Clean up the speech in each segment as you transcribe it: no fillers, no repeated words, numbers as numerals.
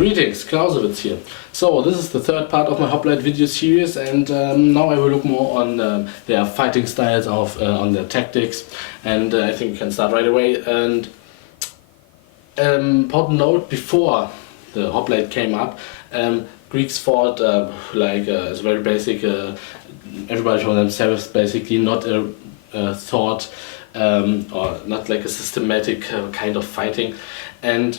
Greetings, Clausewitz here. So this is the third part of my hoplite video series, and now I will look more on their fighting styles, on their tactics, and I think we can start right away. And important note, before the hoplite came up, Greeks fought it's very basic, everybody for themselves, basically not a thought or not like a systematic kind of fighting. And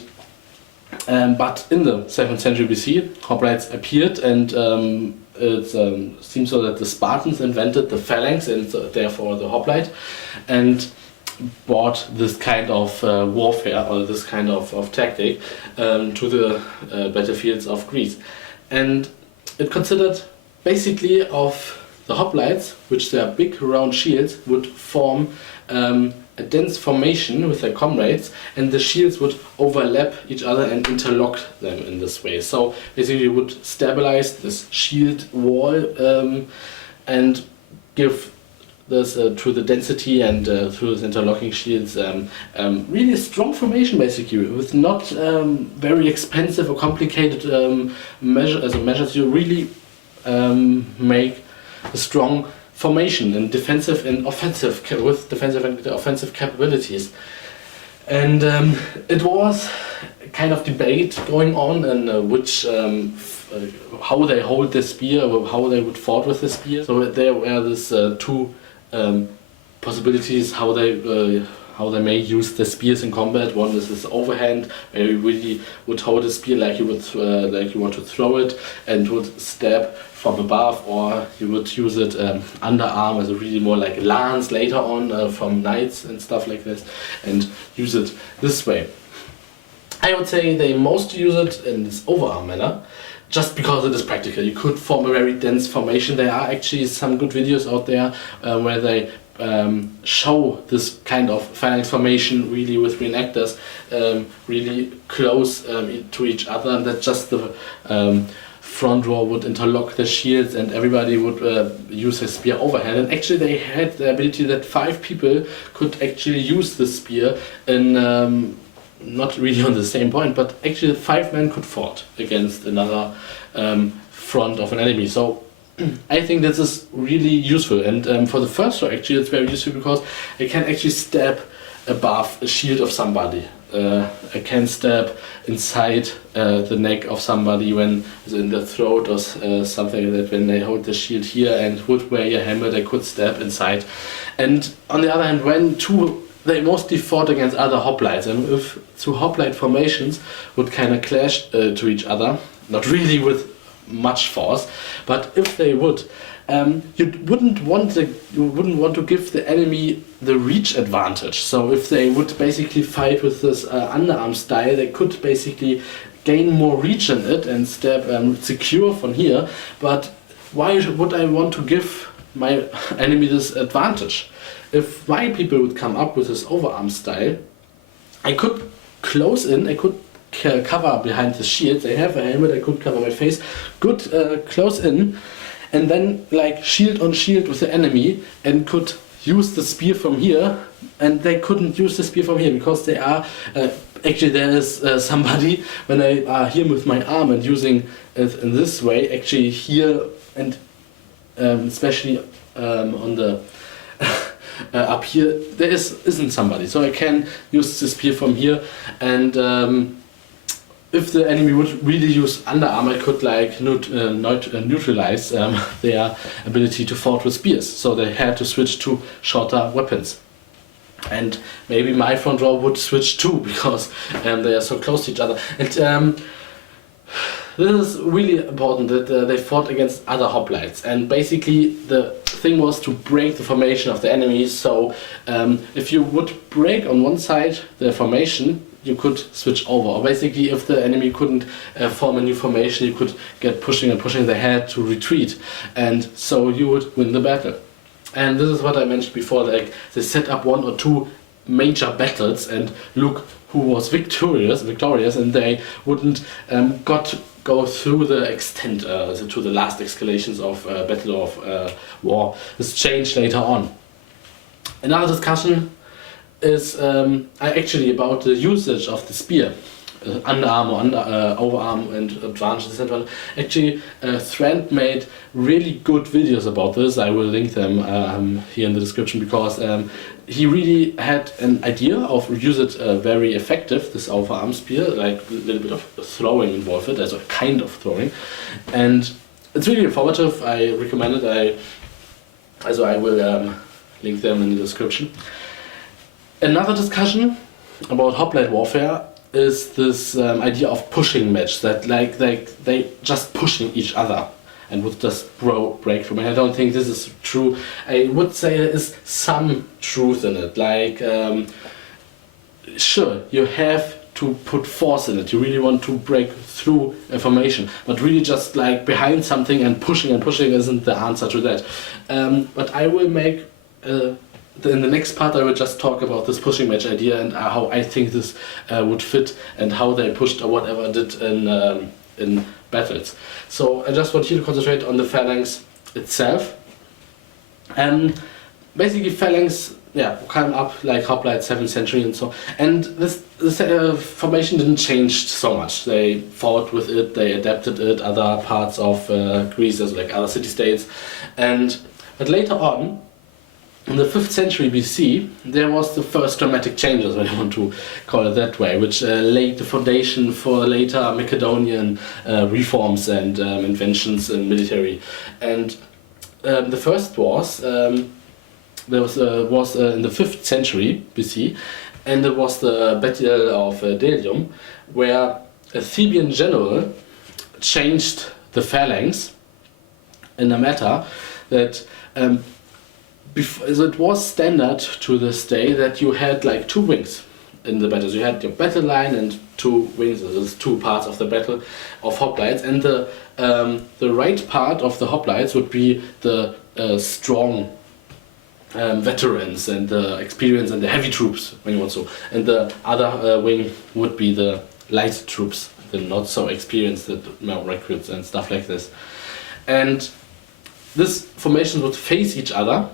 but in the 7th century BC, hoplites appeared, and it seems so that the Spartans invented the phalanx and therefore the hoplite, and brought this kind of warfare or this kind of tactic to the battlefields of Greece. And it considered basically of the hoplites, which their big round shields would form a dense formation with their comrades, and the shields would overlap each other and interlock them in this way. So basically you would stabilize this shield wall and give this through the density and through this interlocking shields really strong formation, basically with not very expensive or complicated measures. You really make a strong formation in defensive and offensive with defensive and offensive capabilities. And it was kind of debate going on and which how they hold the spear, or how they would fight with the spear. So there were these two possibilities how they may use the spears in combat. One is this overhand, where you really would hold a spear like you would like you want to throw it and would stab from above, or you would use it underarm as a really more like a lance later on from knights and stuff like this, and use it this way. I would say they mostly use it in this overarm manner, just because it is practical. You could form a very dense formation. There are actually some good videos out there where they show this kind of phalanx formation really with reenactors really close to each other, and that just the front row would interlock the shields and everybody would use a spear overhand. And actually they had the ability that 5 people could actually use the spear in not really on the same point, but actually 5 men could fight against another front of an enemy. So I think this is really useful, and for the first row actually it's very useful because I can actually stab above a shield of somebody. I can stab inside the neck of somebody when it's in the throat or something like that. When they hold the shield here and would wear a helmet, they could stab inside. And on the other hand, when they mostly fought against other hoplites, and if 2 hoplite formations would kind of clash to each other, not really with much force, but if they would, you wouldn't want to give the enemy the reach advantage. So if they would basically fight with this underarm style, they could basically gain more reach in it and stab secure from here. But why would I want to give my enemy this advantage? If my people would come up with this overarm style, I could close in, I could cover behind the shield. I have a helmet, I could cover my face, good close in, and then like shield on shield with the enemy, and could use the spear from here, and they couldn't use the spear from here because they are actually there is somebody, when I are here with my arm and using it in this way, actually here and especially on the up here there isn't somebody, so I can use the spear from here. And if the enemy would really use underarm, I could like neutralize their ability to fight with spears. So they had to switch to shorter weapons. And maybe my front row would switch too, because they are so close to each other. And this is really important that they fought against other hoplites. And basically the thing was to break the formation of the enemy. So if you would break on one side the formation, you could switch over. Or basically if the enemy couldn't form a new formation, you could get pushing and pushing, they had to retreat, and so you would win the battle. And this is what I mentioned before, like they set up 1 or 2 major battles and look who was victorious, and they wouldn't go through the extent to the last escalations of battle of war. This changed later on. Another discussion is actually about the usage of the spear. underarm or overarm and advantages and one. Actually, Thrand made really good videos about this. I will link them here in the description, because he really had an idea of use it very effective, this overarm spear, like a little bit of throwing involved it, as a kind of throwing, and it's really informative. I recommend it. I will link them in the description. Another discussion about hoplite warfare is this idea of pushing match, that like they just pushing each other and would just break from it. I don't think this is true. I would say there is some truth in it. Like, sure, you have to put force in it. You really want to break through a formation, but really just like behind something and pushing isn't the answer to that. But I will make in the next part I will just talk about this pushing match idea and how I think this would fit and how they pushed or whatever did in battles. So I just want you to concentrate on the phalanx itself. Basically phalanx, came up like hoplite 7th century and so, and this formation didn't change so much. They fought with it, they adapted it, other parts of Greece, as like other city-states, but later on, in the 5th century BC, there was the first dramatic changes, when you want to call it that way, which laid the foundation for later Macedonian reforms and inventions in military. And the first was in the 5th century BC, and it was the Battle of Delium, where a Theban general changed the phalanx in a matter that so it was standard to this day that you had like 2 wings in the battles. You had your battle line and 2 wings. There's 2 parts of the battle of hoplites, and the right part of the hoplites would be the strong veterans and the experienced and the heavy troops, when you want so, and the other wing would be the light troops, the not so experienced, the recruits and stuff like this. And this formation would face each other.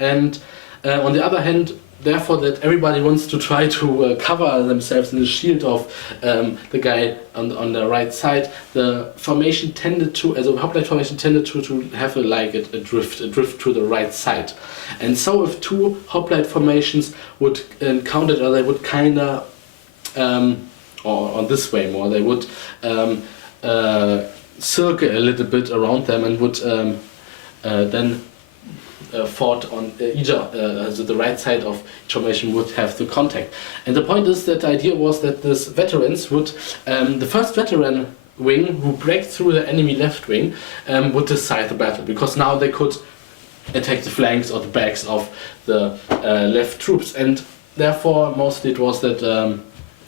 And on the other hand, therefore, that everybody wants to try to cover themselves in the shield of the guy on the right side, the formation tended to, as a hoplite formation tended to have a drift to the right side. And so if 2 hoplite formations would encounter each other, they would kinda, or on this way more, they would circle a little bit around them and would then fought on so the right side of each formation would have the contact. And the point is that the idea was that these veterans would, the first veteran wing who break through the enemy left wing would decide the battle, because now they could attack the flanks or the backs of the left troops, and therefore mostly it was that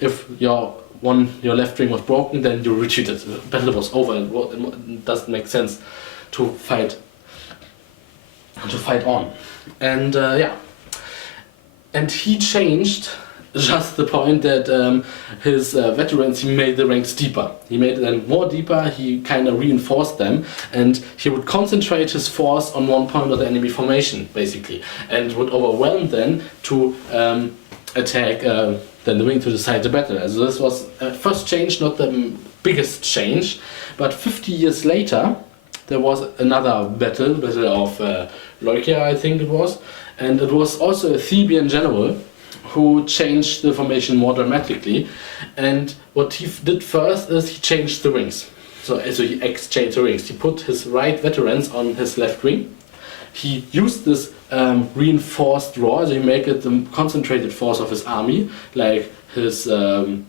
if your left wing was broken, then you retreated. The battle was over. It doesn't make sense to fight on. And and he changed just the point that his veterans, he made the ranks deeper. He made them more deeper, he kind of reinforced them, and he would concentrate his force on one point of the enemy formation, basically, and would overwhelm them to attack then the wing to decide the battle. So this was first change, not the biggest change, but 50 years later, there was another battle of Leukia, I think it was, and it was also a Theban general who changed the formation more dramatically. And what he did first is he changed the wings. So he exchanged the wings. He put his right veterans on his left wing. He used this reinforced raw, so he made it the concentrated force of his army, like his the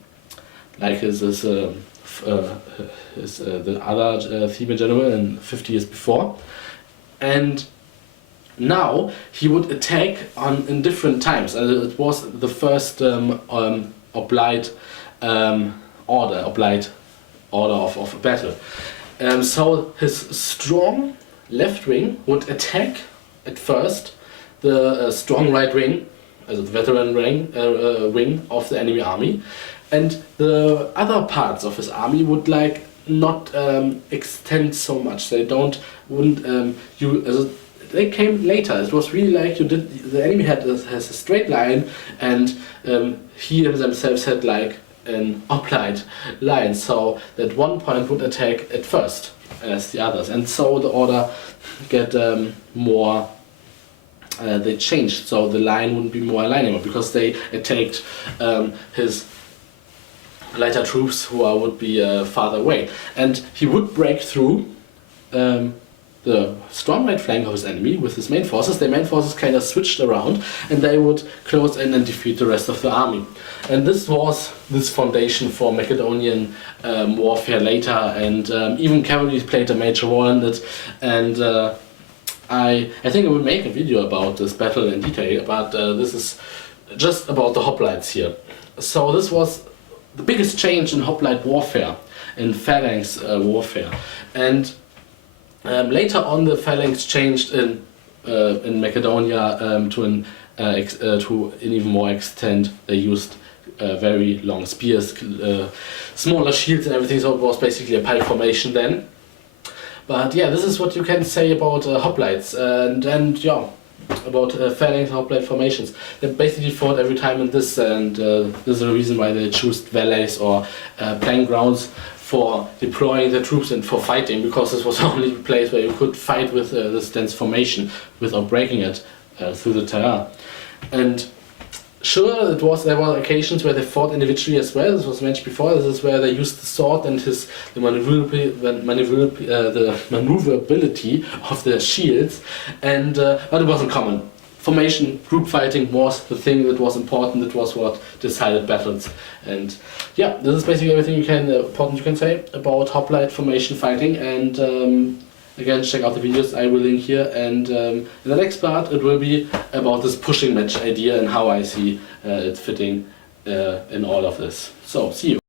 other Theban general in 50 years before. And now he would attack in different times. It was the first hoplite order of battle. So his strong left wing would attack at first the strong right wing, as the veteran wing of the enemy army, and the other parts of his army would not extend so much. They they came later. It was really like the enemy has a straight line, and he themselves had an hoplite line, so that one point would attack at first as the others, and so the order get more. They changed, so the line wouldn't be more line anymore because they attacked his lighter troops who would be farther away, and he would break through the strong right flank of his enemy with his main forces. The main forces kind of switched around and they would close in and defeat the rest of the army. And this was this foundation for Macedonian warfare later, and even cavalry played a major role in it. And I think I will make a video about this battle in detail, but this is just about the hoplites here. So this was the biggest change in hoplite warfare, in phalanx warfare. And later on, the phalanx changed in Macedonia to an even more extent. They used very long spears, smaller shields and everything, so it was basically a pike formation then. But yeah, this is what you can say about hoplites, and yeah, about phalanx and hoplite formations. They basically fought every time in this, and this is the reason why they chose valleys or playing grounds for deploying the troops and for fighting, because this was the only place where you could fight with this dense formation without breaking it through the terrain. And sure, there were occasions where they fought individually as well. This was mentioned before. This is where they used the sword and the maneuverability of the shields, and but it wasn't common. Formation, group fighting was the thing that was important. It was what decided battles. And yeah, this is basically everything important you can say about hoplite formation fighting. And again, check out the videos I will link here. And in the next part, it will be about this pushing match idea and how I see it fitting in all of this. So, see you.